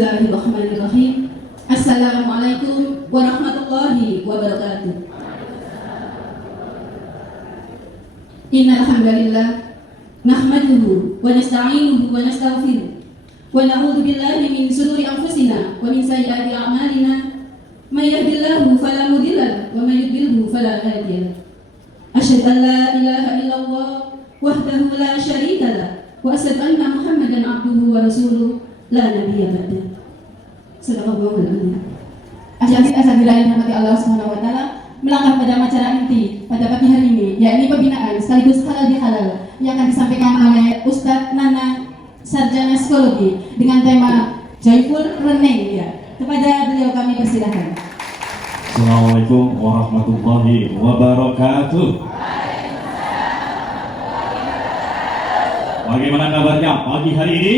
Bismillahirrahmanirrahim. Assalamualaikum warahmatullahi wabarakatuh. Innal hamdalillah nahmaduhu wa nasta'inuhu wa nastaghfiruh wa na'udzu billahi min shururi anfusina wa min sayyiati a'malina. May yahdihillahu fala mudilla lahu wa may yudlilhu fala hadiya lahu. Asyhadu an la ilaha illallah wahdahu la syarika lahu wa asyhadu anna Muhammadan abduhu wa rasuluh la nabiyya ba'dahu. Sallallahu alaihi wasallam. Ashabila yang dirahmati Allah Subhanahu wa taala, melangkah pada acara inti pada pagi hari ini, yakni pembinaan sekaligus halal bihalal yang akan disampaikan oleh Ustadz Nana, sarjana psikologi, dengan tema Joyful Learning. Ya, kepada beliau kami persilakan. Assalamualaikum warahmatullahi wabarakatuh. Bagaimana kabarnya pagi hari ini?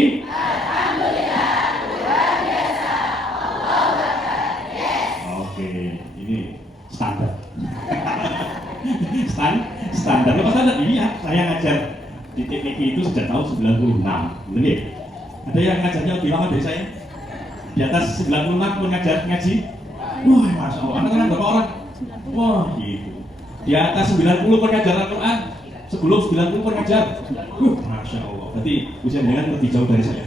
Standar. Standar. Apa standar ini ya? Saya ngajar di TPQ itu sejak tahun 96. Benar. Ada yang ngajarnya lebih lama dari saya? Di atas 96 pun ngaji? Wah, Masya Allah. Anak-anak berapa orang? Wah, gitu. Di atas 90 pun ngajar Al-Quran. Sebelum 90 pun ngajar. Masya Allah. Berarti usia dengan lebih jauh dari saya.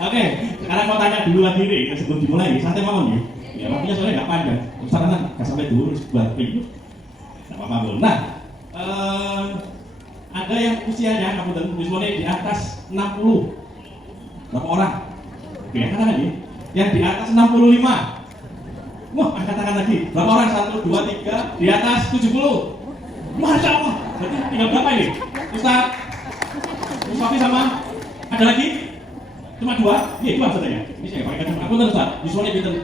Oke, sekarang mau tanya dulu lagi nih sebelum dimulai. Santai mawon nih. Ya, waktunya soalnya nggak panjang. Ustaz nggak sampai dulu sebuah film. Nggak apa-apa belum. Nah, ada yang usianya kamu dan usianya di atas 60. Berapa orang? Oke, katakan lagi. Yang di atas 65. Wah, angkat tangan lagi. Berapa orang? 1, 2, 3. Di atas 70. Masya Allah. Berarti tinggal berapa ini? Ustaz Mustafi sama ada lagi? Cuma 2? Iya, 2 saja. Ini saya pakai kacamata. Aku tahu Ustaz. Usianya pinter.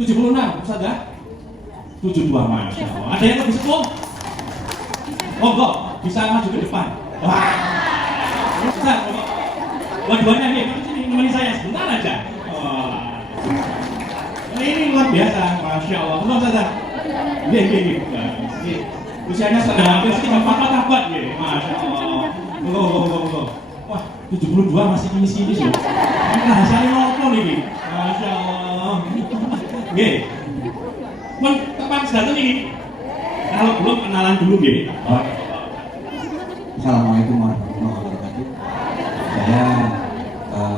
76, Ustaz ya? 72, Masya Allah. Ada yang lebih sepuh? Oh enggak, bisa maju ke depan. Wah, Ustaz, dua-duanya nih, sini menemani saya sebentar aja. Wah, ini luar biasa, Masya Allah. Belum Ustaz ya? Iya. Usianya sudah hampir 34 abad ya, Masya Allah. Wah, 72 masih gini-gini sih. Ini rahasianya nongol ini, Masya Allah. Oke, pun tepat datang ini. Kalau belum kenalan dulu, nggih. Assalamualaikum warahmatullahi wabarakatuh. Saya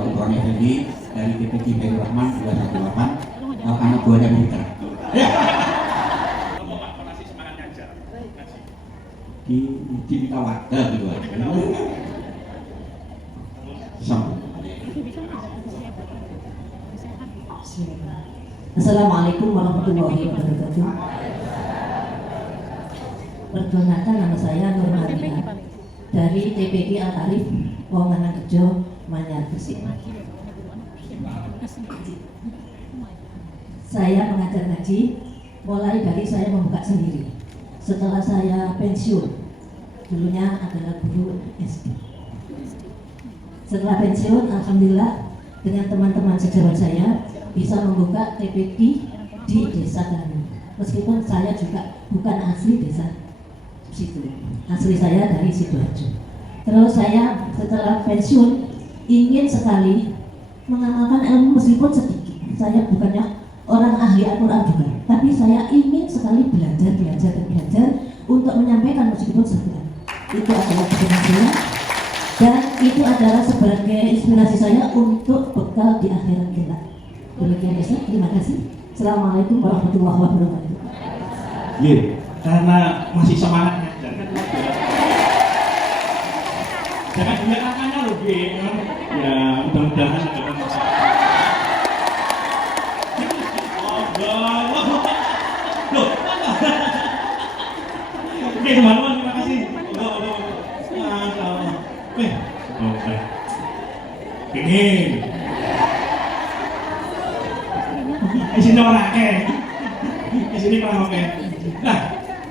Ibrahim Effendi dari TPQ Bayrul Rahman 218, anak buahnya Militer. Di Tawar, gitu. Assalamualaikum warahmatullahi wabarakatuh. Perkenalkan, nama saya Nur Marina dari TPQ Al-Arif Wamangan Rejo, Manyar Gresik. Saya mengajar ngaji mulai dari saya membuka sendiri. Setelah saya pensiun, dulunya adalah guru SD. Setelah pensiun, alhamdulillah dengan teman-teman sejawat saya bisa membuka TPQ di desa kami. Meskipun saya juga bukan asli desa situ, asli saya dari Sidoarjo. Terus saya setelah pensiun ingin sekali mengamalkan ilmu meskipun sedikit. Saya bukannya orang ahli Al-Quran juga, tapi saya ingin sekali belajar untuk menyampaikan meskipun sedikit. Itu adalah tujuan saya dan itu adalah sebagai inspirasi saya untuk bekal di akhirat kelak. Demikian Ustaz, terima kasih. Assalamualaikum warahmatullahi wabarakatuh. Iya, karena masih semangat ngajar kan. Jangan dilihat angkanya loh, ya mudah-mudahan ada loh. Oke teman-teman, terima kasih. Masya Allah. Oke. Ini. Di sini orang di sini orang oke. Nah,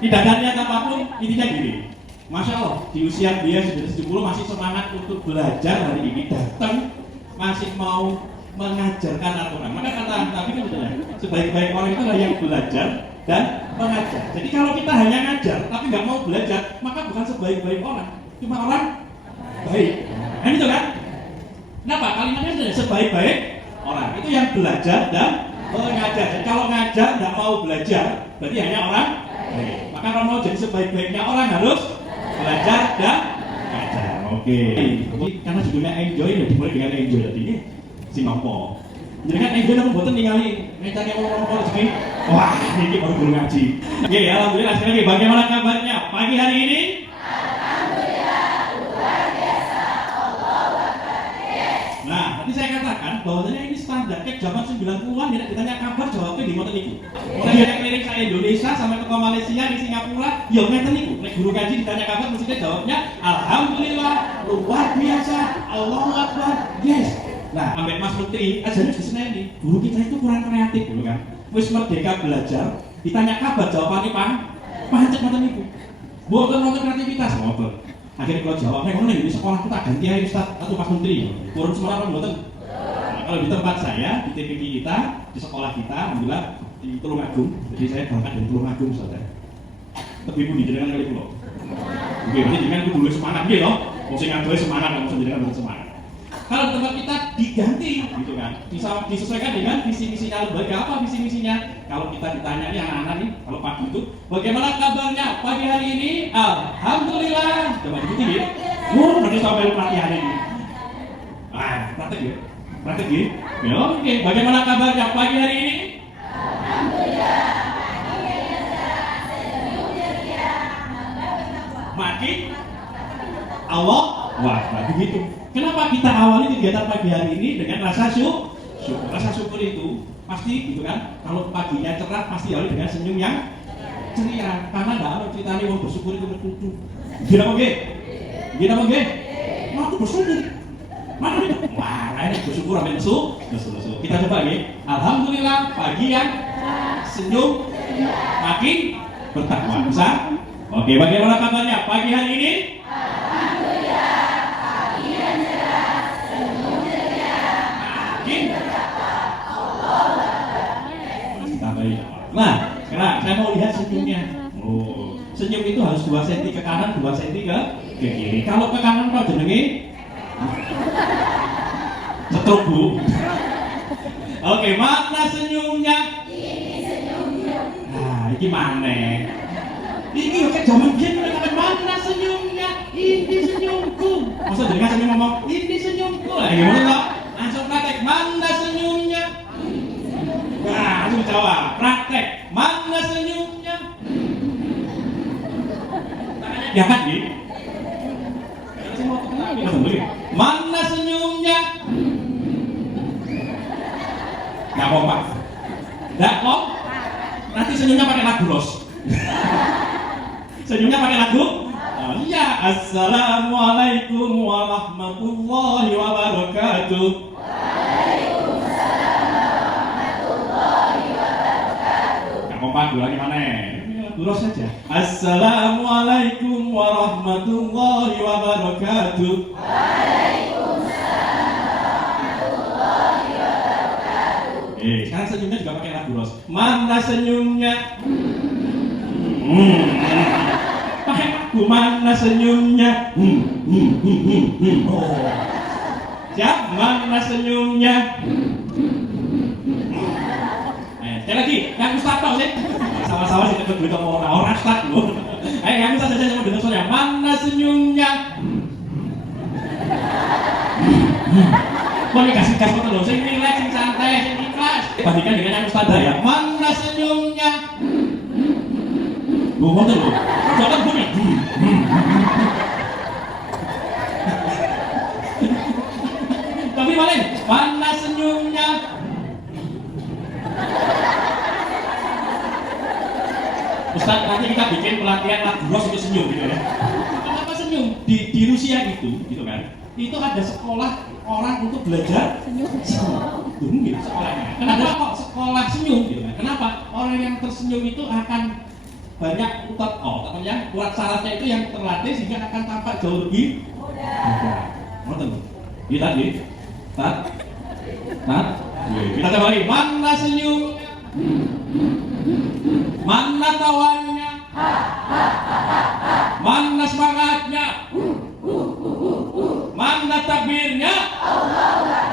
tidak ada niat apapun, intinya gini. Masya Allah, di usia dia sudah 70 masih semangat untuk belajar hari ini, datang masih mau mengajarkan Al-Quran. Maka kata Nabi kan betul, sebaik-baik orang itu adalah yang belajar dan mengajar. Jadi kalau kita hanya ngajar tapi nggak mau belajar, maka bukan sebaik-baik orang, cuma orang baik. Nah itu kan. Kenapa? Kalimatnya sudah sebaik-baik orang. Itu yang belajar dan mengajar. Dan kalau ngajar tidak mau belajar, berarti hanya orang baik. Maka kalau mau jadi sebaik-baiknya orang harus belajar dan ngajar. Oke. Karena judulnya enjoy, ya dimulai dengan enjoy. Jadi ini si mampo. Jadi kan enjoy aku buatan ningali ngecaknya ngomong-ngomong segini. Wah, ini baru guru ngaji. Oke ya, alhamdulillah. Sekali lagi, bagaimana kabarnya pagi hari ini? Nah, tadi saya katakan bahwasanya ini standar kayak zaman 90-an ya ditanya kabar jawabnya di motor niku. Saya ada keliling saya Indonesia sampai ke Malaysia di Singapura, ya ngeten niku. Nek guru ngaji ditanya kabar mesti jawabnya alhamdulillah, luar biasa, Allahu Akbar. Yes. Nah, sampai Mas Putri ajarnya di sini nih. Guru kita itu kurang kreatif dulu kan. Wis merdeka belajar, ditanya kabar jawabannya pancet ngoten niku. Mboten kreativitas ngoten. Akhirnya kalau jawabnya, kalau di sekolah kita ganti aja Ustaz atau Pak Menteri turun sekolah kan buatan. Nah, kalau di tempat saya, di TPK kita, di sekolah kita, alhamdulillah di Tulungagung. Jadi saya berangkat dari Tulungagung saudara. Tapi pun dijenengan kali pulau. Oke, berarti dengan dulu semangat gitu loh. Mesti ngantuk semangat, nggak mesti jenengan bersemangat. Kalau di tempat kita diganti, gitu kan, disesuaikan dengan visi-misinya lembaga apa visi-misinya. Kalau kita ditanya nih anak-anak nih, kalau pagi itu, bagaimana kabarnya pagi hari ini? Alhamdulillah. Coba diikuti ya. Nanti sampai pelatihan ini. Praktek ya, praktek ya. Ya oke. Bagaimana kabarnya pagi hari ini? Alhamdulillah. Makin Allah, wah, begitu. Kenapa kita awali kegiatan pagi hari ini dengan rasa syukur? Rasa syukur itu pasti gitu kan. Kalau paginya cerah pasti awali dengan senyum yang ceria. Karena enggak ada ceritanya mau bersyukur itu bertutu. Gila oke? Gila oke? Mau aku bersyukur. Mana nih? Wah, ini bersyukur sampai nesu. Kita coba ya. Alhamdulillah pagi yang senyum makin bertakwa. Bisa? Oke, bagaimana kabarnya pagi hari ini? Nah, sekarang saya mau lihat senyumnya. Oh, senyum itu harus 2 cm ke kanan, 2 cm ke kiri. Kalau ke kanan kok jenenge setruk Bu. Oke, mana senyumnya? Ini senyumnya. Nah, ini mana? Ini kayak zaman biyen kan mana senyumnya? Ini senyumku. Masa jenengan sampe ngomong, "Ini senyumku." Lah gimana kok? Langsung praktek, mana senyumnya? Nah, langsung jawab, praktek, mana senyumnya? Tangannya diangkat nih. Mana senyumnya? Gak kompak. Gak kok. Nanti senyumnya pakai lagu Ros. Senyumnya pakai lagu? Oh, iya. Assalamualaikum warahmatullahi wabarakatuh. Kompak dulu lagi mana? Lurus saja. Assalamualaikum warahmatullahi wabarakatuh. Waalaikumsalam warahmatullahi wabarakatuh. Sekarang senyumnya juga pakai lagu Ros. Mana senyumnya? Pakai lagu mana senyumnya? Oh. Siap? Mana senyumnya? Sekali lagi, yang Ustaz tau sih? Sama-sama sih ketemu duit sama orang Ustaz loh. Yang Ustaz saja sama dengan suara. Mana senyumnya? Mau dikasih gas betul loh, sing relax, sing santai, sing ikhlas. Bandingkan dengan yang Ustaz ya. Mana senyumnya? Bohong tuh loh. Jangan bunyi. Tapi balik, mana senyumnya? Ustaz, nanti kita bikin pelatihan lagu Ros untuk senyum gitu ya. Kenapa senyum? Di Rusia gitu kan. Itu ada sekolah orang untuk belajar senyum gitu sekolahnya. Kenapa kok sekolah senyum gitu kan? Kenapa? Orang yang tersenyum itu akan banyak yang kuat syaratnya itu yang terlatih sehingga akan tampak jauh lebih mudah. Ngerti? Iya tadi. Kita coba lagi. Mana senyum? Mana tawannya? Mana semangatnya? Mana semuanya takbirnya.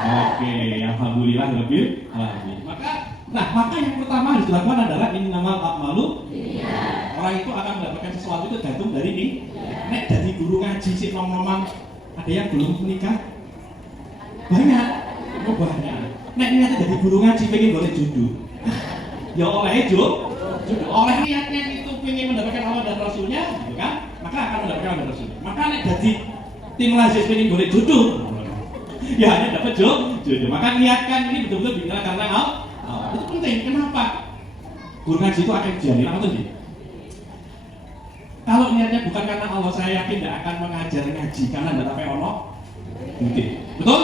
Oke, alhamdulillah lebih lagi. Maka yang pertama harus dilakukan adalah innamal a'malu. Orang itu akan mendapatkan sesuatu itu gantung dari ini. Nek jadi guru ngaji sih nom-noman, ada yang belum menikah? Banyak. Oh banyak. Nek niatnya jadi guru ngaji pengen boleh jodoh. Ya oleh jodoh. Oleh niatnya itu pengen mendapatkan Allah dan Rasulnya, gitu kan? Maka akan mendapatkan Allah dan Rasulnya. Maka nek jadi tim lazis pengen boleh jodoh, ya hanya dapat jodoh. Maka niatkan ini betul-betul dibilang karena Allah. Itu penting. Kenapa? Guru ngaji itu akan jadi apa tuh? Kalau niatnya bukan karena Allah, saya yakin tidak akan mengajar ngaji karena tidak sampai ono. Mungkin. Betul?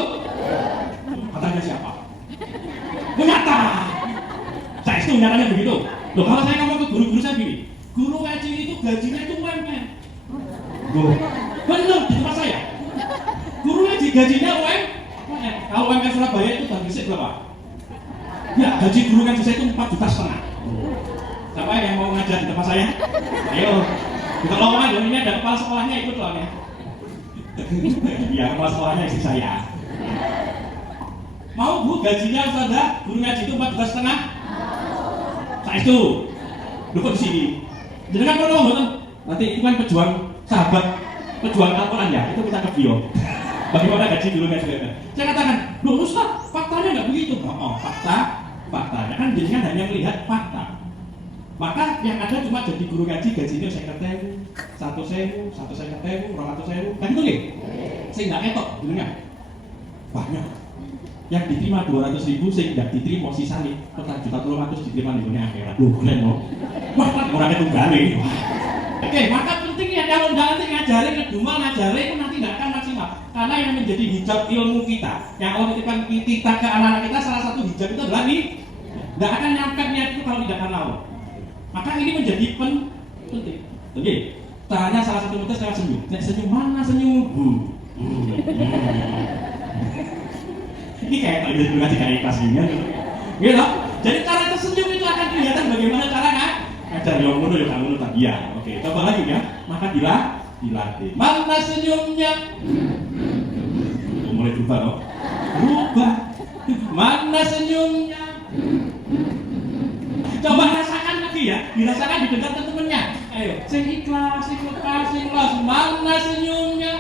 Katanya siapa? Nyata. Saya itu nyatanya begitu. Loh, kalau saya ngomong ke guru-guru saya gini, guru ngaji itu gajinya itu UMR. Loh, benar di tempat saya. Guru ngaji gajinya UMR. Kalau UMR Surabaya itu bagi berapa? Ya, gaji guru ngaji saya itu 4,5 juta. Siapa yang mau ngajar di tempat saya? Ayo. Bukan lowongan dong, ini ada kepala sekolahnya ikut loh ya. Iya, kepala sekolahnya istri saya. Mau bu gajinya Ustazah guru ngaji itu 4,5 juta? Saya itu duduk di sini. Jadi kan kalau ngomong nanti itu kan pejuang sahabat, pejuang Al-Quran ya, itu kita ke bio. Bagaimana gaji guru ngaji? Saya katakan, loh Ustaz, faktanya nggak begitu. Oh, faktanya kan jadi kan hanya melihat fakta. Maka yang ada cuma jadi guru ngaji gajinya 50.000, 100.000, 150.000, 200.000, kan itu nih? Sehingga etok, dengar? Banyak. Yang diterima 200.000, sehingga diterima sisa nih, total 1.300.000 diterima di dunia akhirat. Loh, keren loh. Wah, kan orangnya tunggal nih. Oke, maka pentingnya kalau nanti ngajarin, ngedumel ngajarin itu nanti nggak akan maksimal. Karena yang menjadi hijab ilmu kita, yang Allah titipkan kita ke anak-anak kita, salah satu hijab itu adalah nih, nggak akan nyampe niat itu kalau tidak kenal. Maka ini menjadi penting. Oke, caranya salah satu metode saya senyum. Senyum mana senyum? Ini kayak kalau dia juga tidak ikhlas gini, gitu. Jadi cara tersenyum itu akan kelihatan bagaimana cara ngajar yang ngono ya kamu tadi ya. Oke, coba lagi ya. Maka dilatih. Mana senyumnya? Mulai berubah loh. Berubah. Mana senyumnya? Coba rasakan lagi ya. Dirasakan di dekat teman-temannya. Ayo, sing ikhlas, ikhlas. Mana senyumnya?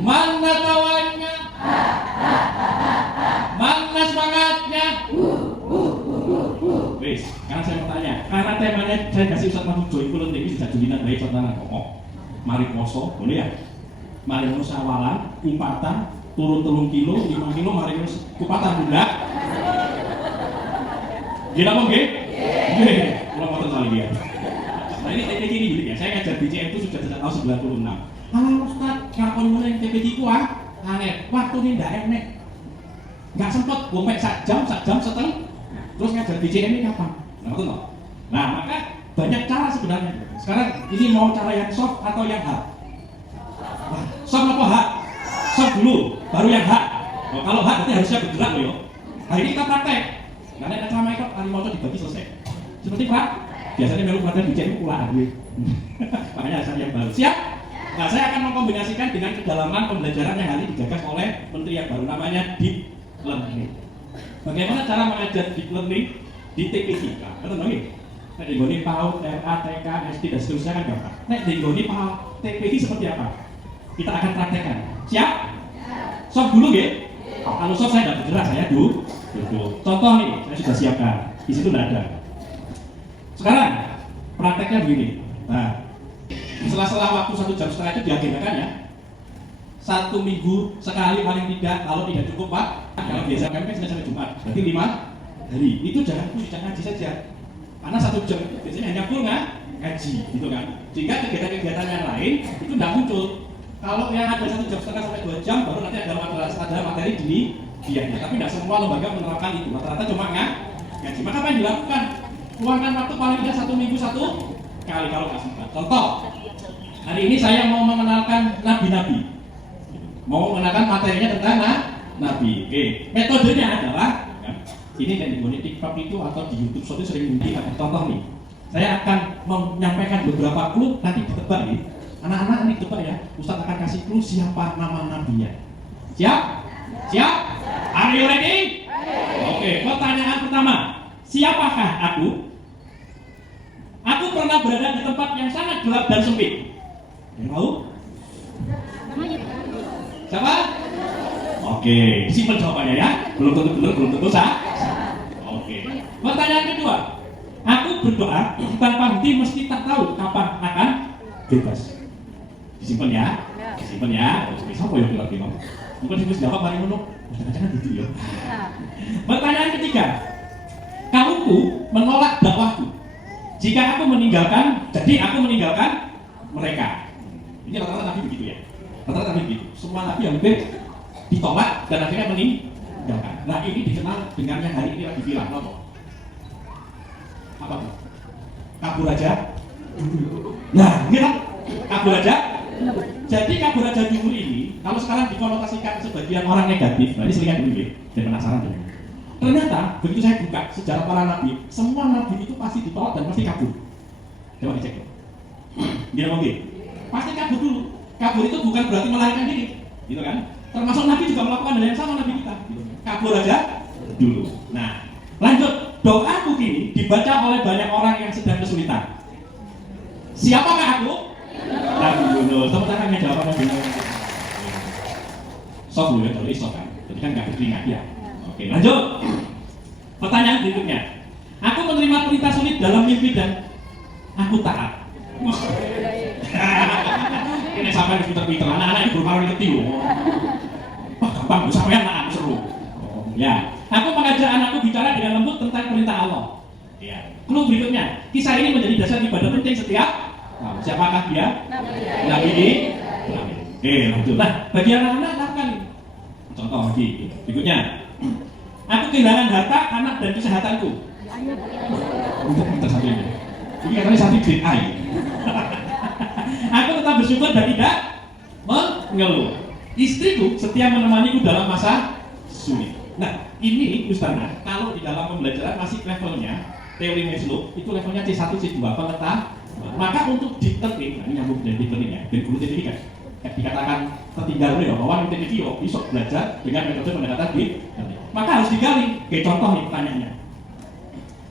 Mana tawanya? Mana semangatnya? Wis, sekarang saya mau tanya. Karena temanya saya kasih Ustaz Mahfud Joy kulon ini sudah julinan baik Ustaz Tanah ngomong. Mari poso, boleh ya? Mari poso awalan, kumpatan, turun 3 kilo, 5 kilo, mari poso kupatan bunda. Gila apa nggih? Nggih. Kalau mau tentang dia. Nah ini TPG ini gini ya. Saya ngajar BCM itu sudah sejak tahun 96. Halo Ustaz, ngakon meneng TPG ku aneh. Waktu ini ndak enek. Nggak sempet gomek sak jam setengah. Terus ngajar BCM ini kapan? Nah, betul toh? Nah, maka banyak cara sebenarnya. Sekarang ini mau cara yang soft atau yang hard? Wah, soft apa hard? Soft dulu, baru yang hard. Oh, kalau hard berarti harusnya bergerak loh yo. Hari ini kita praktek. Karena ada sama itu hari mau dibagi selesai. Seperti Pak, biasanya melu pada BCM pulaan gue. Makanya asal yang baru. Siap? Nah, saya akan mengkombinasikan dengan kedalaman pembelajaran yang hari digagas oleh menteri yang baru namanya Deep Learning. Bagaimana cara mengajar Deep Learning di TPG? Betul nggih? Nek di nggone PAUD, RA, TK, SD dan seterusnya kan gampang. Nek di nggone PAUD, TPG seperti apa? Kita akan praktekkan. Siap? Soft dulu nggih? Kalau soft saya tidak bergerak, saya duduk. Contoh nih, saya sudah siapkan. Di situ tidak ada. Sekarang prakteknya begini. Nah, setelah waktu 1,5 jam itu diagendakan ya. 1 minggu sekali paling tidak, kalau tidak cukup Pak. Kalau biasa kami kan sampai Jumat, berarti 5 hari. Itu jangan ngaji saja. Karena 1 jam biasanya hanya full ngaji, gitu kan. Jika kegiatan-kegiatan yang lain itu tidak muncul. Kalau yang ada 1,5 jam sampai 2 jam, baru nanti ada materi di dia. Tapi tidak semua lembaga menerapkan itu. Rata-rata cuma ngaji. Maka apa yang dilakukan? Luangkan waktu paling tidak 1 minggu 1 kali kalau nggak sempat. Contoh, hari ini saya mau mengenalkan nabi-nabi. Mau mengenalkan materinya tentang nabi. Oke. Metodenya adalah ini kan di TikTok itu atau di YouTube sering muncul contoh nih. Saya akan menyampaikan beberapa clue nanti ditebak nih. Anak-anak ini coba ya, Ustaz akan kasih clue siapa nama nabinya. Siap? Siap? Are you ready? Oke, pertanyaan pertama. Siapakah aku? Aku pernah berada di tempat yang sangat gelap dan sempit. Yang tahu? Siapa? Oke, simpen jawabannya ya. Belum tentu benar, belum tentu sah. Oke. Pertanyaan kedua. Aku berdoa tanpa henti meski tak tahu kapan akan bebas. Disimpan ya. Disimpan ya. Siapa yang bilang gitu? Mungkin harus jawab mari ngono. Jangan-jangan gitu ya. Pertanyaan ketiga. Kaumku menolak dakwahku. Jika aku meninggalkan, jadi aku meninggalkan mereka. Ini rata-rata nabi begitu ya. Rata-rata nabi begitu. Semua nabi yang ditolak dan akhirnya meninggalkan. Nah ini dikenal dengan yang hari ini lagi viral. Apa tuh? Kabur aja. Nah, ini kan kabur aja. Jadi kabur aja dulu ini, kalau sekarang dikonotasikan sebagian orang negatif, nah ini selingan dulu ya, dan penasaran dulu. Ternyata begitu saya buka sejarah para nabi, semua nabi itu pasti ditolak dan pasti kabur. Coba dicek. Dia mungkin pasti kabur dulu. Kabur itu bukan berarti melarikan diri, gitu kan? Termasuk nabi juga melakukan hal yang sama nabi kita. Gitu. Kabur aja dulu. Nah, lanjut. Doaku kini dibaca oleh banyak orang yang sedang kesulitan. Siapakah aku? Nabi Yunus. Tepuk tangannya jawabannya dulu. Sok dulu ya, kalau isok kan. Jadi kan nggak berkeringat ya. Oke, lanjut. Pertanyaan berikutnya. Aku menerima perintah sulit dalam mimpi dan aku taat. Ini sampai di Twitter, anak-anak ini belum mau ngerti loh. Wah, gampang, sampai anak seru. Ya, aku mengajak anakku bicara dengan lembut tentang perintah Allah. Ya. Clue berikutnya, kisah ini menjadi dasar ibadah penting setiap. Nah, siapakah dia? Nabi ini. Oke, lanjut. Nah, bagi anak-anak lakukan ini. Contoh lagi. Berikutnya, aku kehilangan harta, anak dan kesehatanku. Untuk satu ini. Ini katanya satu grade A. Aku tetap bersyukur dan tidak mengeluh. Istriku setia menemaniku dalam masa sulit. Nah, ini Ustazah, kalau di dalam pembelajaran masih levelnya teori Maslow, itu levelnya C1, C2, pengetahuan. Maka untuk deep learning, nah ini nyambung dengan deep learning ya, dan guru teknik kan, dikatakan tertinggal ya, bahwa teknik itu bisa belajar dengan metode pendekatan deep learning. Maka harus digali, kayak contoh nih pertanyaannya.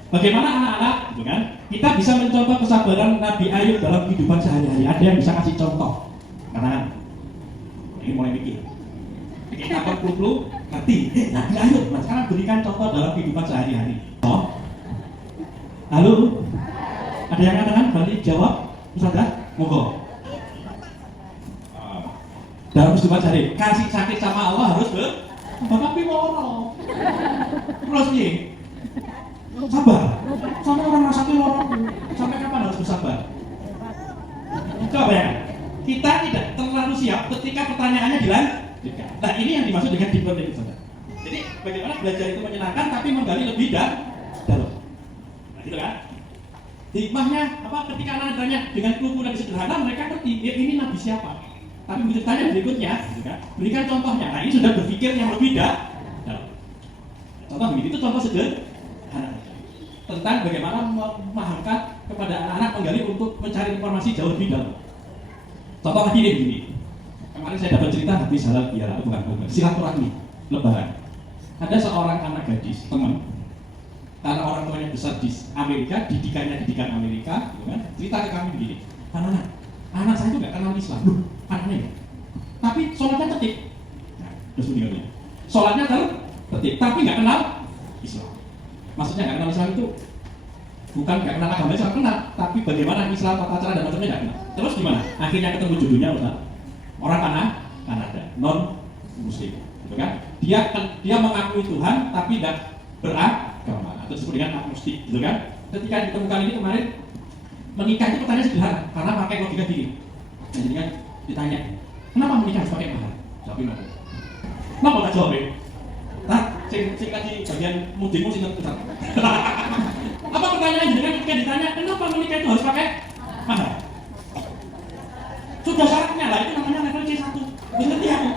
Bagaimana anak-anak, gitu kan, kita bisa mencontoh kesabaran Nabi Ayub dalam kehidupan sehari-hari. Ada yang bisa kasih contoh? Katakan, ini mulai mikir. Kita akan perlu ngerti. Nabi Ayub, nah sekarang berikan contoh dalam kehidupan sehari-hari. Oh, halo, ada yang katakan? Berarti jawab, Ustazah, monggo. Dalam kehidupan sehari, kasih sakit sama Allah harus tapi loro. Terus nih, sabar. Sampai orang sakit loro, sampai kapan harus bersabar? Coba ya, kita tidak terlalu siap ketika pertanyaannya dilanjutkan. Nah ini yang dimaksud dengan deep learning, Ustazah. Jadi bagaimana belajar itu menyenangkan tapi menggali lebih dalam. Nah gitu kan? Hikmahnya apa? Ketika anak tanya dengan clue yang sederhana, mereka ngerti ya, ini nabi siapa. Tapi begitu tanya berikutnya, gitu kan? Berikan contohnya. Nah ini sudah berpikir yang lebih dalam. Contoh begitu itu contoh sederhana tentang bagaimana memahamkan kepada anak-anak menggali untuk mencari informasi jauh lebih dalam. Contoh lagi nih begini. Kemarin saya dapat cerita habis halal biara, bukan silaturahmi lebaran. Ada seorang anak gadis, teman, karena orang tuanya besar di Amerika, didikan Amerika, gitu kan? Cerita ke kami begini, anak saya itu nggak kenal Islam, anaknya ya. Tapi sholatnya tertib, nah, terus begini, sholatnya tertib, tapi nggak kenal Islam. Maksudnya nggak kenal Islam itu bukan nggak kenal agama Islam, kenal, tapi bagaimana Islam, tata cara dan macamnya nggak kenal. Terus gimana? Akhirnya ketemu judulnya orang Kanada, non Muslim, gitu kan? Dia mengakui Tuhan, tapi tidak beragama, atau disebut dengan agnostik, gitu kan? Ketika ditemukan ini kemarin, menikah itu pertanyaan sederhana, karena pakai logika gini. Nah, jadi kan ditanya, kenapa menikah harus pakai mahar? Jawabin aku. Kenapa nggak jawabin? Nah, sing kasih bagian mudingmu sih nggak. Apa pertanyaannya? Dengan ketika ditanya, kenapa menikah itu harus pakai mahar? Sudah syaratnya lah, itu namanya level C1. Ngerti aku?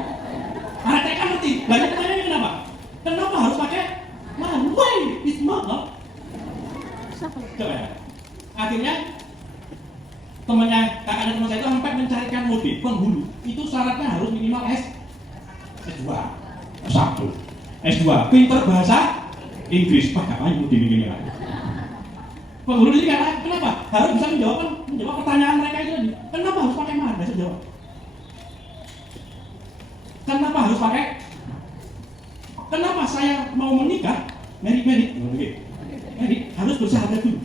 Anak TK ngerti. Banyak pertanyaannya kenapa? Kenapa harus pakai mahar? Why is mahar? Coba ya. Akhirnya kakaknya teman saya itu sampai mencari Satu. S2, pinter bahasa Inggris. Wah, ngapain mau dibikin ya? Penghulu ini kata, kenapa? Harus bisa menjawab pertanyaan mereka itu tadi. Kenapa harus pakai mahar? Saya jawab. Kenapa harus pakai? Kenapa saya mau menikah? Merit, harus bersahabat dulu.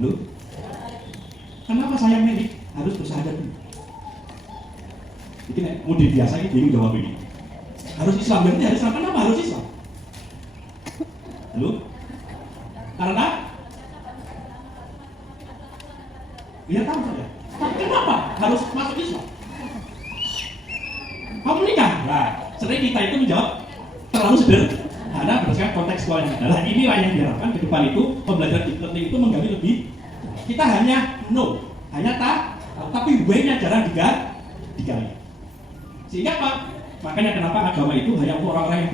Halo? Kenapa saya merit? Harus bersahabat dulu. Mungkin mudik biasa ini bingung jawab ini. Harus Islam, berarti harus Islam. Kenapa harus Islam? Halo? Karena? Biar tahu saja. Tapi kenapa harus masuk Islam? Kamu menikah? Nah, sering kita itu menjawab terlalu sederhana berdasarkan kontekstual yang ada. Inilah yang diharapkan ke depan itu pembelajaran learning itu menggali lebih. Kita hanya hanya tapi way-nya jarang digali. Sehingga apa? Makanya kenapa agama itu hanya untuk orang-orang yang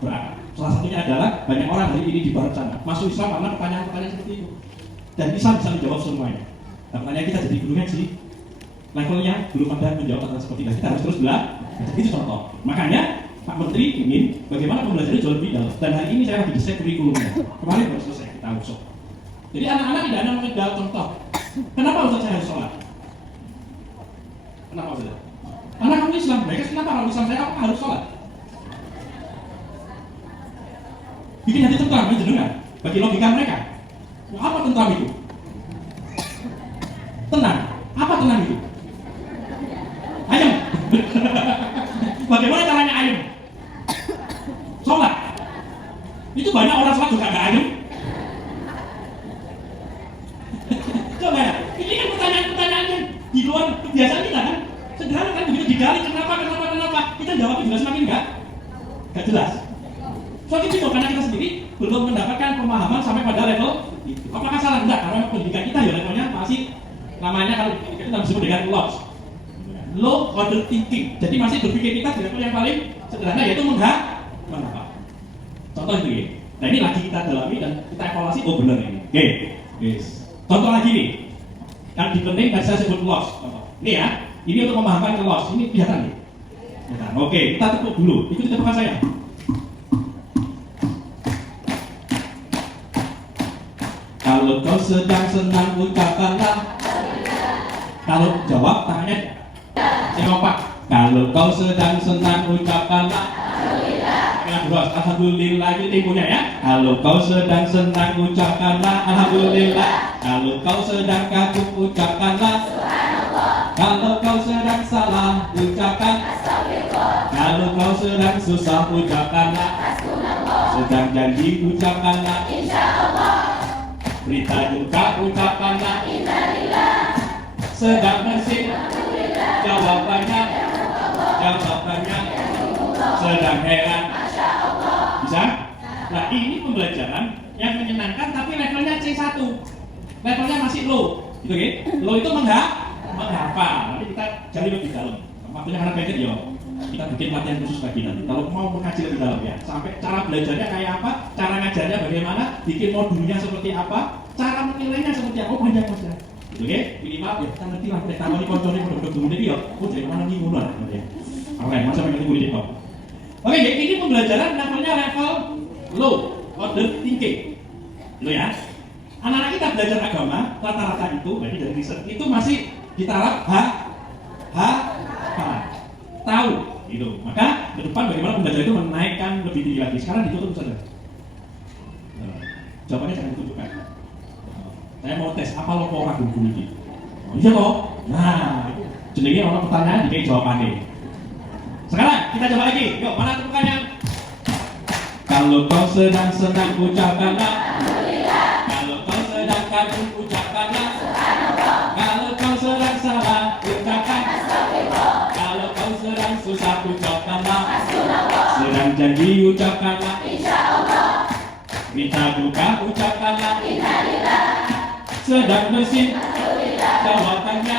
berakal. Salah satunya adalah banyak orang hari ini di barat sana masuk Islam karena pertanyaan-pertanyaan seperti itu. Dan Islam bisa menjawab semuanya. Dan pertanyaan kita jadi guru ngaji, levelnya belum ada menjawab hal seperti itu. Kita harus terus belajar. Itu contoh. Makanya Pak Menteri ingin bagaimana pembelajaran jauh lebih dalam. Dan hari ini saya lagi desain kurikulumnya. Kemarin baru selesai kita usuk. Jadi anak-anak tidak ada mengenal contoh. Kenapa Ustaz saya harus sholat? Kenapa Ustaz? Karena kamu Islam. Mereka kenapa kalau Islam saya apa harus sholat? Bikin hati tentram, jenengan. Bagi logika mereka. Apa tentram itu? Tenang. Apa tenang itu? Ayam. Bagaimana caranya ayam? Sholat. Itu banyak orang sholat juga nggak ayam. Coba ya, ini kan pertanyaan-pertanyaan yang di luar kebiasaan kita kan. Sederhana kan begitu digali kenapa. Kita jawabnya juga semakin nggak jelas. Soalnya itu karena kita sendiri belum mendapatkan pemahaman sampai pada level itu. Apakah salah? Enggak, karena pendidikan kita ya levelnya masih namanya kalau kita disebut dengan low order thinking. Jadi masih berpikir kita di level yang paling sederhana yaitu mengapa. Contoh itu ya. Nah ini lagi kita dalami dan kita evaluasi. Oh benar ini. Oke. Yes. Contoh lagi nih. Yang di penting tadi saya sebut loss. Ini ya. Ini untuk memahamkan ke loss. Ini kelihatan nih. Oke, kita tepuk dulu. Ikuti tepukan saya. Kalau kau sedang senang ucapkanlah. Kalau jawab tangannya Pak. Kalau kau sedang senang ucapkanlah. Alhamdulillah itu temponya ya. Kalau kau sedang senang ucapkanlah alhamdulillah. Kalau kau sedang kagum ucapkanlah subhanallah. Kalau kau sedang salah ucapkan astagfirullah. Kalau kau sedang susah ucapkanlah hasbunallah. Sedang janji ucapkanlah insyaallah. Berita duka ucapkanlah innalillah. Sedang mesin jawabannya sedang heran. Bisa? Nah ini pembelajaran yang menyenangkan tapi levelnya C1. Levelnya masih low. Gitu kan? Low itu menghafal. Nanti kita gali lebih dalam. Waktunya karena pendek ya. Kita bikin latihan khusus lagi nanti. Kalau mau mengaji lebih dalam ya. Sampai cara belajarnya kayak apa, cara ngajarnya bagaimana, bikin modulnya seperti apa, cara menilainya seperti apa. Oh banyak mas. Gitu kan? Minimal ya kita ngerti lah. Kita tambah konconnya produk kemudian dia. Oh dari mana nih mulai? Oke, macam yang itu kok. Oke, ini pembelajaran namanya level low order thinking. Lo ya. Anak-anak kita belajar agama rata-rata itu, berarti dari riset itu masih di taraf tahu gitu. Maka ke depan bagaimana pembelajaran itu menaikkan lebih tinggi lagi. Sekarang ditutup saja. Jawabannya jangan ditunjukkan. Saya mau tes apa lo kok ragu ini. Oh iya kok. Nah, jenenge orang pertanyaan dikai jawabannya. Sekarang kita coba lagi. Yuk, mana temukannya? Kalau kau sedang senang ucapkanlah alhamdulillah. Kalau kau sedang kagum ucapkanlah subhanallah. Kalau kau sedang salah ucapkan astagfirullah. Kalau kau sedang susah ucapkanlah hasbunallah. Sedang janji ucapkanlah insyaallah. Minta duka ucapkanlah innalillah. Sedang mesin jawabannya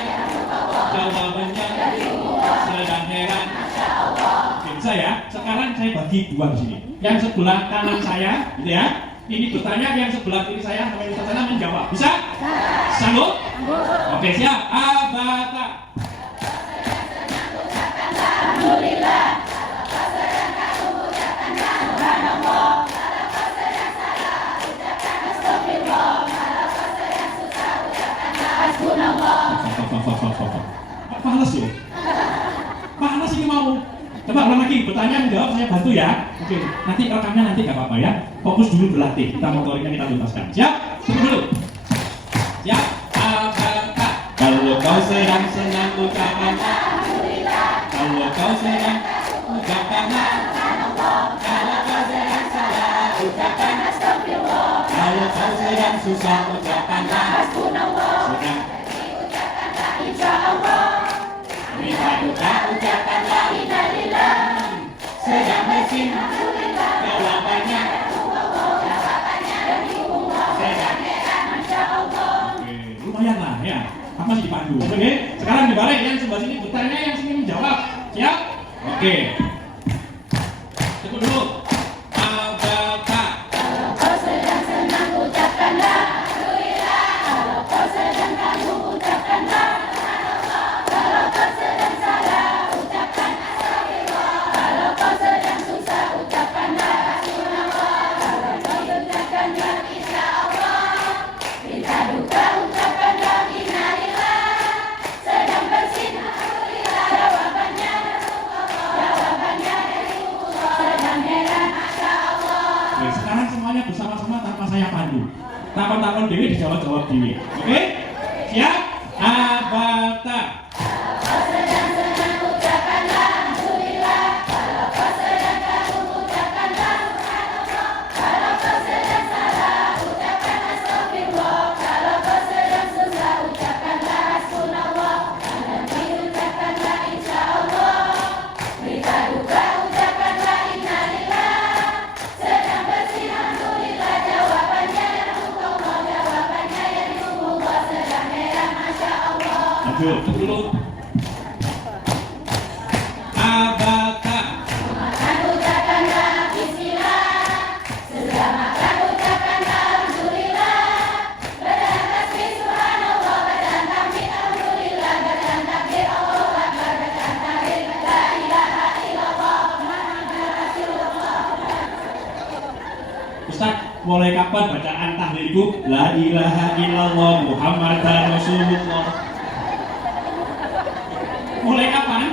sedang heran. Saya sekarang saya bagi dua di sini. Yang sebelah kanan saya, gitu ya. Ini bertanya, yang sebelah kiri saya sampai di sana menjawab. Bisa? Sanggup? Oke siap. Abata. sih mau? Coba ulang lagi, bertanya menjawab saya bantu ya. Oke, nanti rekamnya nanti nggak apa-apa ya. Fokus dulu berlatih. Kita motoriknya kita tuntaskan. Siap? Tunggu dulu. Siap? Apakah kalau kau sedang senang ucapkan alhamdulillah. Kalau kau sedang ucapkan alhamdulillah. Kalau kau sedang salah ucapkan astagfirullah. Kalau kau sedang susah ucapkan hasbunallah. Sedang ucapkanlah insyaallah. Bila duka ucapkanlah innalillah. Sedang bersin alhamdulillah. Jawabannya dari Allah. Sedang heran masya Allah. Oke, lumayan lah ya. Apa masih dipandu? Oke, sekarang dibalik yang sebelah sini bertanya, yang sini menjawab. Siap? Oke. Tunggu dulu. Apakah kalau kau sedang senang ucapkanlah alhamdulillah. Kalau kau sedang kamu ucapkanlah subhanallah. Kalau kau sedang salah ucapkan astagfirullah. Kalau kau sedang susah ucapkanlah hasbunallah. Kalau kau ucapkanlah insyaallah. Bila duka ucapkanlah innalillah. Sedang bersin alhamdulillah. Jawabannya dari Allah. Sedang heran masya Allah. Oke, sekarang semuanya bersama-sama tanpa saya pandu. Takon-takon dewi dijawab-jawab dewi. Oke? Siap? Abata. Kalau sedang senang ucapkanlah alhamdulillah. Kalau kau sedang kamu ucapkanlah subhanallah. Kalau kau sedang salah ucapkan astagfirullah. Kalau kau sedang susah ucapkanlah hasbunallah. Kalau diucapkanlah insyaallah. Berita duka ucapkanlah innalillah. Sedang bersin alhamdulillah. Jawabannya yarhamullah. Jawabannya yarhamullah. Sedang heran masya Allah. Aduh, dulu. Abata. Makan ucapkanlah bismillah. Setelah makan ucapkanlah alhamdulillah. Bacaan tasbih subhanallah. Bacaan tahmid alhamdulillah. Bacaan takbir Allahu akbar. Bacaan tahlil la ilaha illallah Muhammadur Rasulullah. Ustaz, mulai kapan bacaan tahlil itu la ilaha illallah Muhammadur Rasulullah? Mulai kapan?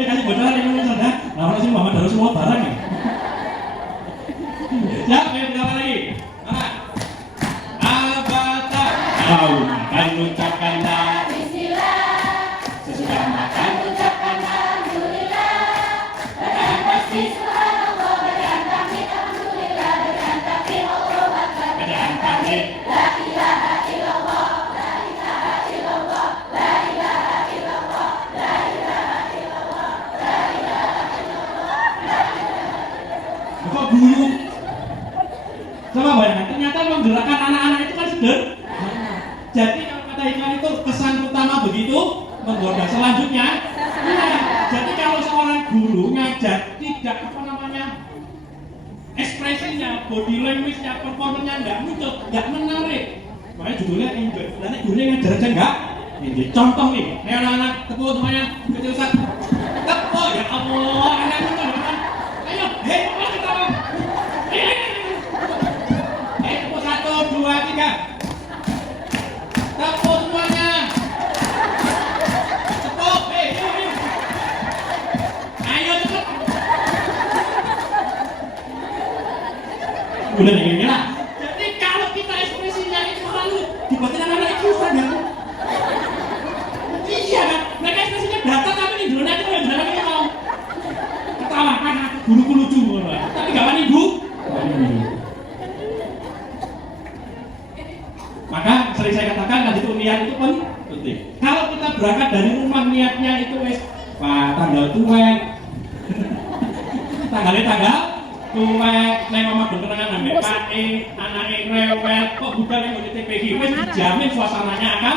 Kasih bocoran ini Ustaz. Nah, orang sih Muhammad Rasulullah barang ya. Siap, ayo berapa lagi? Mana? Abata. Kau makan ucapkanlah bismillah. Sesudah makan ucapkanlah alhamdulillah. Bacaan tasbih subhanallah. Bacaan tahmid alhamdulillah. Bacaan takbir Allahu akbar. Bacaan tahlil la ilaha illallah. La ilaha illallah. La ilaha illallah. La ilaha illallah. La ilaha illallah. Kok guyu? Coba bayangkan, ternyata menggerakkan anak-anak itu kan sederhana. Jadi kalau kata iklan itu kesan utama begitu menggoda. Selanjutnya, jadi kalau seorang guru ngajar tidak ekspresinya, body language-nya, performanya nggak muncul, nggak menarik. Makanya judulnya enjoy. Karena gurunya ngajar aja nggak enjoy. Contoh nih, anak-anak tepuk semuanya, kecil Ustaz. Tepuk, ya Allah, anak itu kan. Ayo, hei, kita. Tepuk 1, 2, 3. Tepuk semuanya. Tepuk, ayo. Ayo cepet. Udah begini lah. Jadi kalau kita ekspresinya itu selalu dibuatin anak-anak itu Ustaz ya. Iya kan? Mereka ekspresinya datang tapi nih dulu nanti kalau jalan ini mau ketawa karena guruku lucu. Tapi gak wani ibu. Maka sering saya katakan tadi itu niat itu penting. Kalau kita berangkat dari rumah niatnya itu tanggal tuwek. Tanggalnya tanggal tuwek, neng mama berkenangan ambek pake, anake rewel, kok budal yang mau TPG, wes dijamin suasananya akan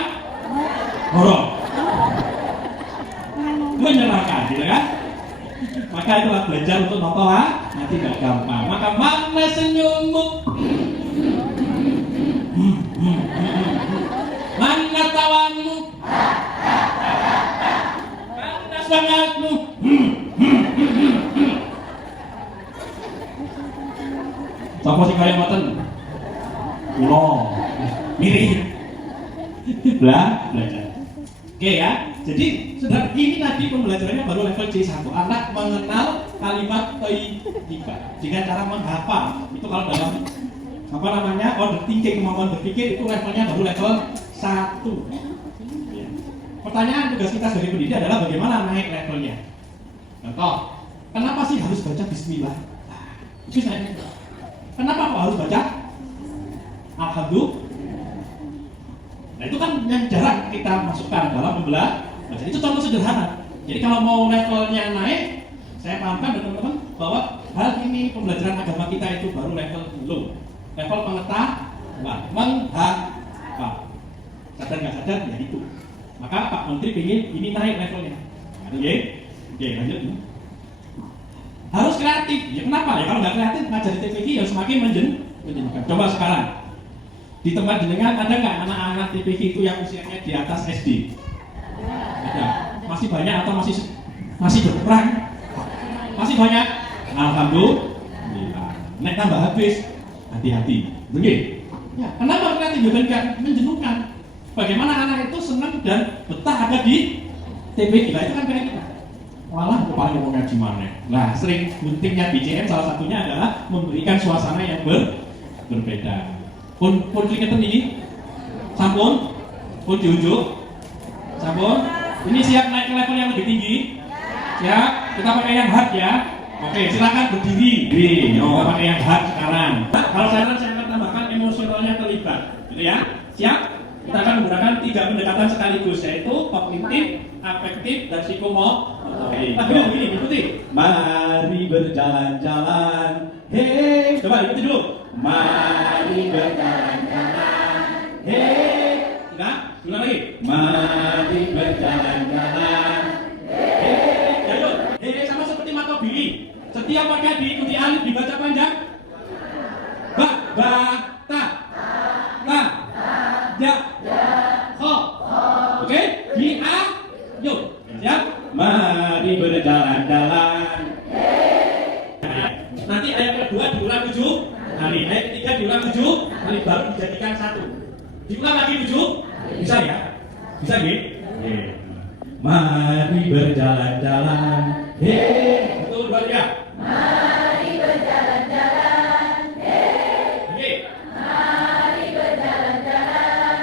horor. Menyenangkan, gitu kan? Maka itulah belajar untuk noto nanti gak gampang. Maka mana senyummu? Mana tawamu? Mana semangatmu? Sapa sing kaya ngoten? Kula. Mirip. Belajar. Oke ya. Jadi sudah ini tadi pembelajarannya baru level C1. Anak mengenal kalimat thayyibah dengan cara menghafal. Itu kalau dalam apa namanya order thinking, kemampuan berpikir itu levelnya baru level 1. Ya. Pertanyaan tugas kita sebagai pendidik adalah bagaimana naik levelnya. Contoh, kenapa sih harus baca Bismillah? Itu saya. Kenapa kok harus baca Alhamdulillah? Nah itu kan yang jarang kita masukkan dalam pembelajaran. Itu contoh sederhana. Jadi kalau mau levelnya naik, saya pahamkan teman-teman bahwa hal ini pembelajaran agama kita itu baru level low, level pengetahuan, menghafal. Sadar nggak sadar ya itu. Maka Pak Menteri ingin ini naik levelnya. Oke, lanjut. Harus kreatif. Ya kenapa? Ya kalau nggak kreatif ngajar di TPQ ya semakin menjenuhkan. Coba sekarang di tempat jenengan ada nggak anak-anak TPQ itu yang usianya di atas SD? Ada. Masih banyak atau masih berkurang? Masih banyak. Alhamdulillah. Nek tambah habis, hati-hati. Begini. Ya, kenapa kreatif bukan menjenuhkan? Bagaimana anak itu senang dan betah ada di TPQ? Nah itu kan kayak kita. Walah, kepala ngomongnya gimana? Nah, sering guntingnya BCM salah satunya adalah memberikan suasana yang berbeda. Pun keringetan ini, sampun, pun diunjuk, sampun. Ini siap naik ke level yang lebih tinggi? Siap? Kita pakai yang hard ya. Oke, silakan berdiri. Kita pakai yang hard sekarang. Kalau saya akan tambahkan emosionalnya terlibat, gitu ya. Siap? Kita akan menggunakan 3 pendekatan sekaligus, yaitu kognitif, afektif, dan psikomotorik. Akhirnya begini, ikuti. Mari berjalan-jalan, hei. Coba ikuti dulu. Mari berjalan-jalan, hei. Sudah? Ulang lagi. Mari berjalan-jalan, hei. Ayo, hei sama seperti matobili. Setiap pakai diikuti alif dibaca panjang. Ba, ta, ja, ho. Oke, yuk. Siap? Mari berjalan-jalan. Nanti ayat kedua diulang 7 kali, ayat ketiga diulang 7 kali, baru dijadikan 1. Diulang lagi 7, bisa ya? Bisa gitu? Mari berjalan-jalan. Hei, betul buat ya. Mari berjalan-jalan. Hei. Mari berjalan-jalan.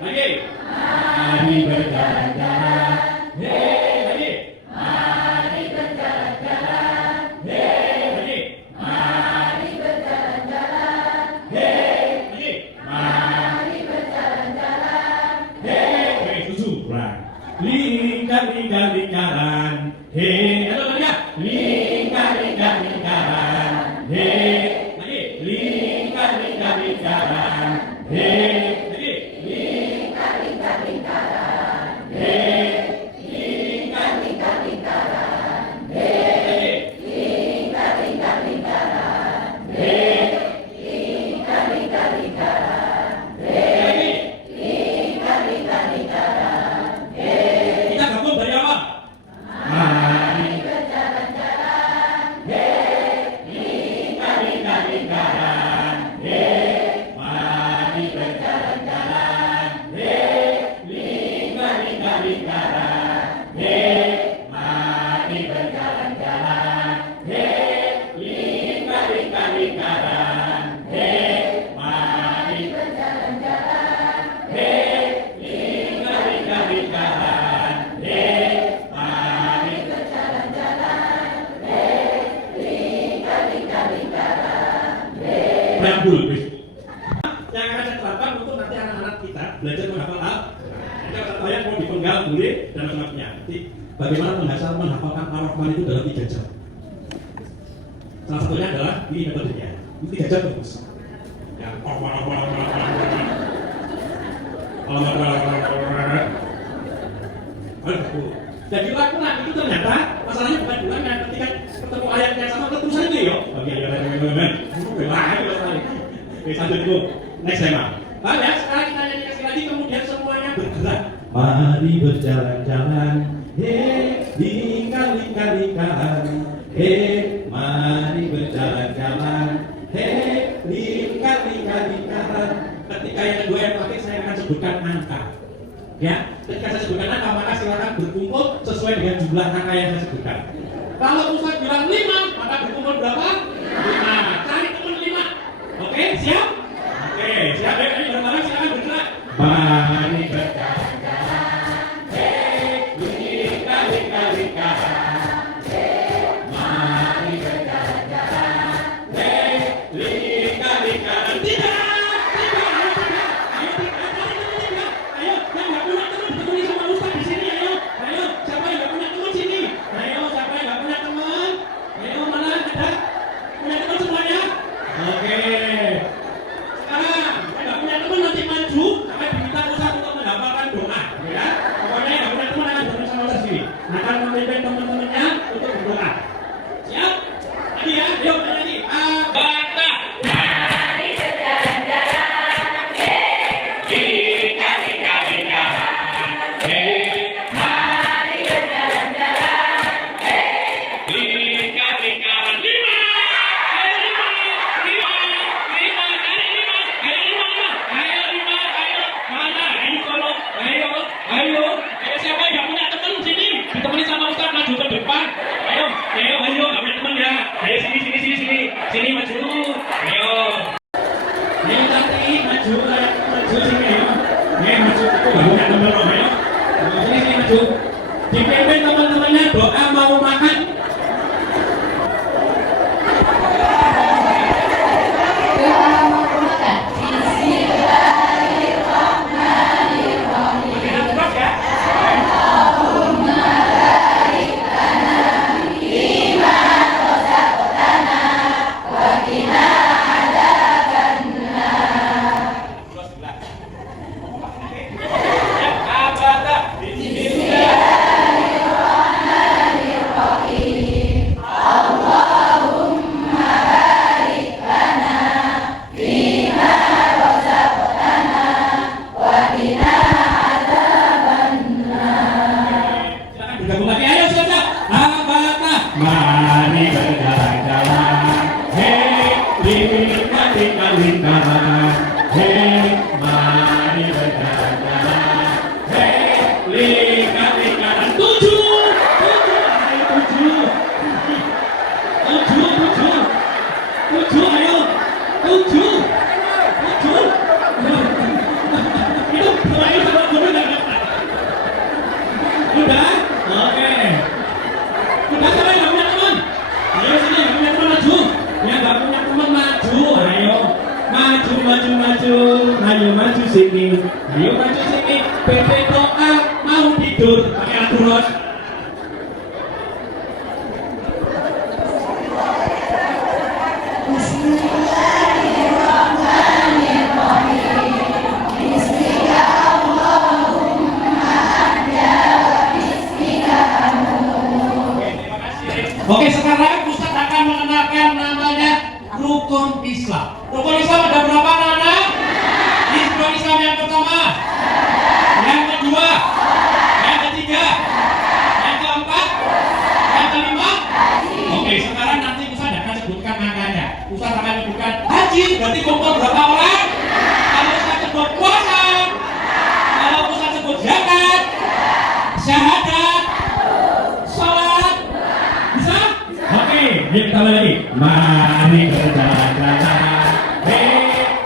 Lagi. Mari berjalan-jalan. Lagi. Mari berjalan-jalan. Lagi. Mari berjalan-jalan. Lagi. Mari berjalan-jalan. Oke, tujuh. Lingkar-lingkar-lingkaran. Halo ya. Lingkar-lingkar-lingkaran. Lagi. Lingkar-lingkar-lingkaran. Lagi. Lingkar-lingkar-lingkaran. Lingkar-lingkar-lingkaran. Lagi. Lingkar-lingkar-lingkaran. Lingkar-lingkar-lingkaran. Lagi. Lingkar-lingkar-lingkaran. Kita gabung dari awal. Mari berjalan-jalan. Lingkar-lingkar-lingkaran. Mari berjalan-jalan. Lingkar-lingkar-lingkaran. Mari berjalan-jalan. Lingkar-lingkar-lingkaran. Mari berjalan-jalan. Lingkar-lingkar-lingkaran. Mari berjalan-jalan. Lingkar-lingkar-lingkaran. Preambul, yang akan saya terapkan untuk nanti anak-anak kita belajar menghafal Al-Quran. Saya mau dipenggal boleh dan macam-macamnya. Nanti bagaimana menghafalkan Ar-Rahman itu dalam 3 jam. Salah satunya adalah ini metodenya. Ini 3 jam bagus. Ya, jadi lakukan itu ternyata masalahnya bukan ulangnya ketika ketemu ayat yang sama terusan itu ya. Oke, sambil itu next tema. Ya, sekarang kita nyanyi sekali lagi, kemudian semuanya bergerak. Mari berjalan-jalan, lingkar-lingkar-lingkaran. Mari berjalan-jalan, lingkar-lingkar-lingkaran. Ketika yang kedua yang terakhir saya akan sebutkan angka. Ya, ketika saya sebutkan angka berkumpul sesuai dengan jumlah angka yang saya sebutkan. Kalau Ustaz bilang 5, maka berkumpul berapa? 5. Cari teman 5. Oke, siap? Oke, siap ya? Ayo bareng-bareng silakan bergerak. Mari berjalan-jalan, lika-lika. Mari berjalan-jalan, lika-lika. Tiga. Ayo, yang nggak punya teman bertemu sama Ustaz di sini. Ayo, siapa yang nggak punya teman sini? Ayo, siapa yang nggak punya teman? Ayo, mana ada? Punya teman semuanya? Oke. Sekarang, yang nggak punya teman nanti maju sampai diminta Ustaz untuk mendapatkan doa, ya. Pokoknya yang nggak punya teman akan bertemu sama Ustaz sini. Akan memimpin teman-temannya untuk berdoa. Siap? Tadi ya, ayo lagi. Bata. Ayo, siapa yang nggak punya teman sini? Ditemani sama Ustaz, maju ke depan. Ayo, nggak punya teman ya. Ayo sini maju. Ayo cantik, maju sini ayo. Maju, aku nggak punya teman loh, ayo. Sini maju. Dipimpin teman-temannya doa mau makan. Mari berjalan-jalan, lika-lika. Mari berjalan-jalan, lika-lika. Tujuh, ayo, tujuh. Itu terakhir sama guru nggak dapat. Udah, oke. Udah siapa yang nggak punya teman? Ayo sini yang punya teman maju. Yang nggak punya teman maju. Ayo maju sini. Ayo maju sini. PT doa mau tidur pakai aturan. Oke, sekarang Ustaz akan mengenalkan namanya Rukun Islam. Rukun Islam ada berapa anak? Rukun Islam yang pertama, yang kedua, yang ketiga, yang keempat, yang kelima. Oke, sekarang nanti Ustaz akan sebutkan angkanya. Ustaz akan sebutkan haji, berarti kumpul berapa orang? Kalau Ustaz sebut puasa, kalau Ustaz sebut zakat, syahadat, sholat. Oke, yuk kita lagi. Mari berjalan-jalan,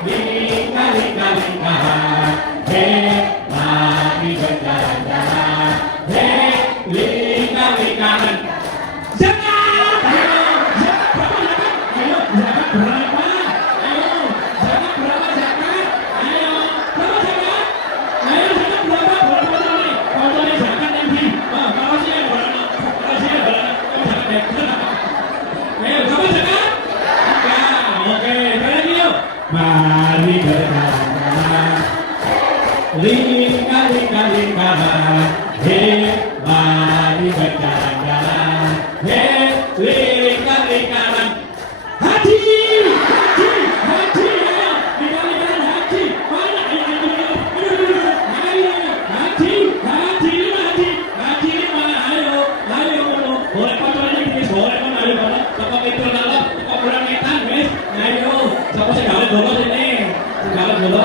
lika-lika. Mari berjalan-jalan, lika-lika. Zakat! Ayo, zakat berapa? Ayo, zakat berapa zakat? Ayo, berapa zakat? Ayo, zakat berapa? Berapa nih? Fotonya zakat nanti. Kalau sih yang berapa? Ayo, coba zakat? Oke, lagi yuk. Mari berjalan-jalan, lika-lika. Mari berjalan-jalan, lika-lika. Haji, ayo, lika-lika haji. Mana? Ayo, haji lima. Ayo, boleh fotonya guys, boleh kan? Ayo, toko itu dalam, toko pulang etan guys. Ayo, siapa sih galau dulu sini? Galau dulu.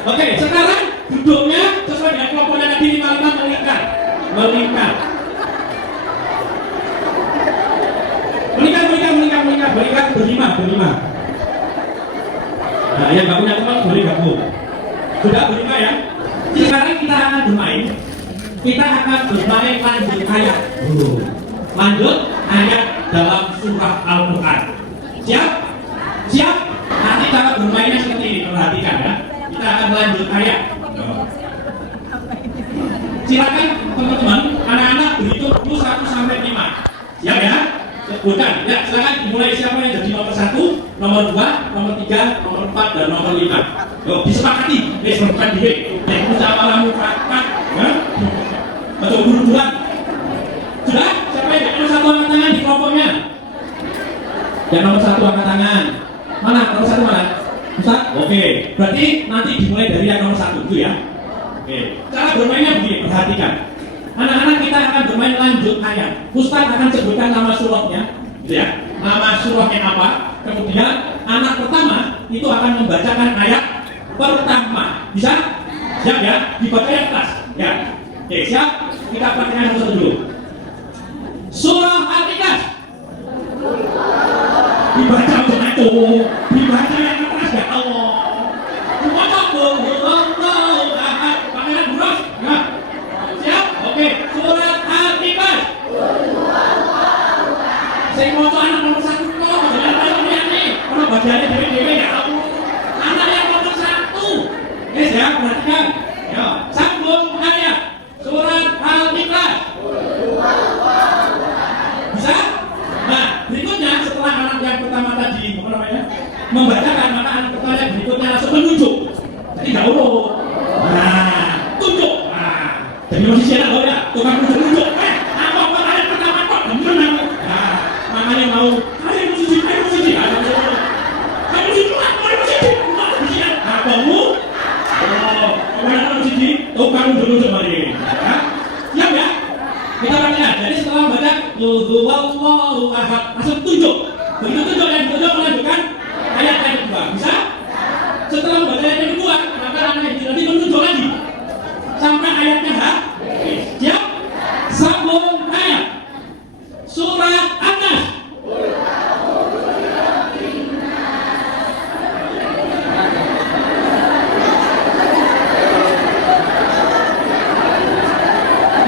Oke, sekarang duduknya sesuai sesuai dengan kelompoknya tadi 55 melingkar. Melingkar. Berlima. Nah, yang nggak punya teman boleh gabung. Sudah berlima ya. Sekarang kita akan bermain. Kita akan bermain lanjut ayat. Lanjut ayat dalam surah Al-Quran. Siap? Siap? Nanti cara bermainnya seperti ini. Perhatikan ya. Kita akan lanjut ayat. Silakan teman-teman, anak-anak berhitung 1 sampai 5. Siap ya? Bukan, ya silakan dimulai siapa yang jadi nomor 1, nomor 2, nomor 3, nomor 4, dan nomor 5. Yuk, disepakati, bukan diri. Yang ucapan lamu praktek, ya? Atau buru-buruan. Sudah? Siapa yang nomor 1 angkat tangan di kelompoknya? Yang nomor 1 angkat tangan. Mana? Nomor 1 mana? Ustaz? Oke, berarti nanti dimulai dari yang nomor 1 itu ya. Oke, cara bermainnya begini, perhatikan. Anak-anak kita akan bermain lanjut ayat. Ustaz akan sebutkan nama surahnya, gitu ya. Nama surahnya apa? Kemudian anak pertama itu akan membacakan ayat pertama. Bisa? Siap ya? Dibaca yang kelas. Ya. Oke, siap? Kita praktekkan satu dulu. Surah Al-Ikhlas. Dibaca untuk itu. Dibaca yang keras ya Allah. Dibaca pangeran buros. Ya. Siap? Oke, surat Al-Ikhlas. Saya mau anak nomor 1 kok, jangan nih. Kalau bagiannya dewe-dewe ya Allah. Anak yang nomor 1. Oke, siap, perhatikan. Ya, sambung ayat surat Al-Ikhlas. Bisa? Nah, berikutnya setelah anak yang pertama tadi membacakan, maka anak pertama yang berikutnya langsung menunjuk. Jadi nggak urut. Nah, tunjuk. Jadi masih siapa ya? Tukang tunjuk. Apa ayat pertama kok? Benar. Nah, makanya mau. Ayo musisi. Ayo musisi. Kamu? Oh, mana musisi? Tukang tunjuk mari. Siap ya? Kita baca. Jadi setelah baca Wallahu ahad, langsung tunjuk. Begitu tunjuk dan tunjuk melanjutkan ayat yang kedua. Bisa? Setelah membaca ayat yang kedua, maka anak yang nanti menunjuk lagi sampai ayatnya siap? Sambung ayat surat An-Nas.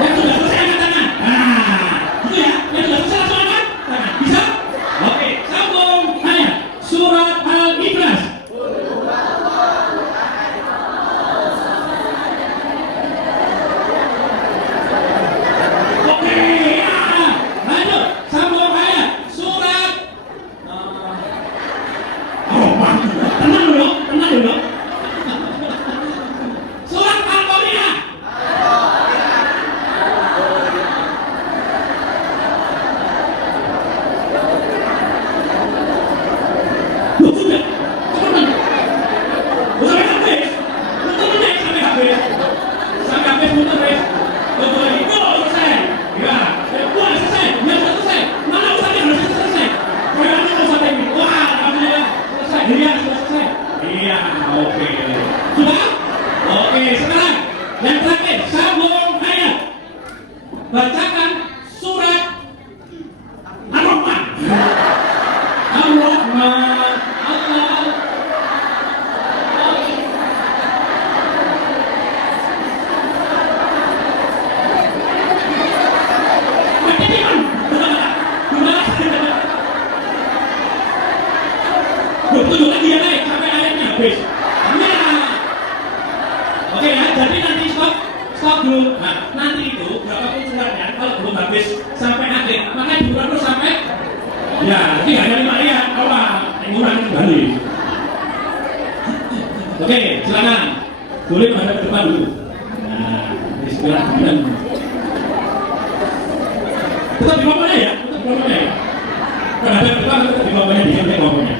Yang sudah selesai angkat tangan. Itu ya, yang sudah selesai langsung angkat tangan. Bisa? Oke, sambung ayat surat Al-Ikhlas. Bacakan surat Ar-Rahman. Ar-Rahman. Allah. Tunjuk lagi ya naik sampai ayatnya habis. Oke ya, jadi nanti stop dulu. Nah, nanti itu berapapun suratnya kalau belum habis sampai akhir, maka diulang terus sampai ya, ini hanya 5 ayat. Yang kurang kembali. Oke, silakan. Boleh menghadap ke depan dulu. Nah, bismillah. Tetap di bawahnya ya, menghadap ke depan, tetap di bawahnya, di bawahnya.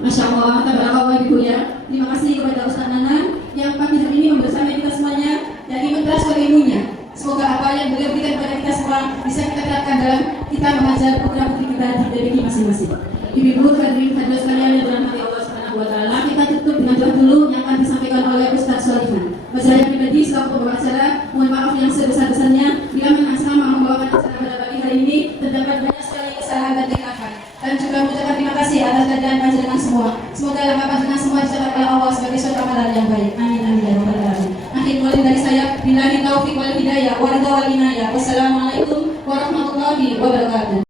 Masya Allah, tabarakallah Ibu ya. Terima kasih kepada Ustaz Nanan yang pagi hari ini membersamai kita semuanya dan ingin keras sebagai ilmunya. Semoga apa yang beliau berikan kepada kita semua bisa kita terapkan dalam kita mengajar putra putri kita di negeri masing-masing. Ibu-ibu hadirin hadirat sekalian yang dirahmati Allah Subhanahu wa taala, kita tutup dengan doa dulu yang akan disampaikan oleh Ustaz Soliman. Saya pribadi selaku pembawa acara, mohon maaf yang sebesar-besarnya bila mana sama membawakan acara pada pagi hari ini terdapat banyak sekali kesalahan dan kekeliruan. Dan juga mengucapkan terima kasih atas kehadiran panjenengan semua. Semoga langkah panjenengan semua dicatat oleh Allah sebagai suatu amalan yang baik. Amin amin ya rabbal alamin. Akhir mulai dari saya, billahi taufiq wal hidayah, wa ridha wal inayah. Wassalamualaikum warahmatullahi wabarakatuh.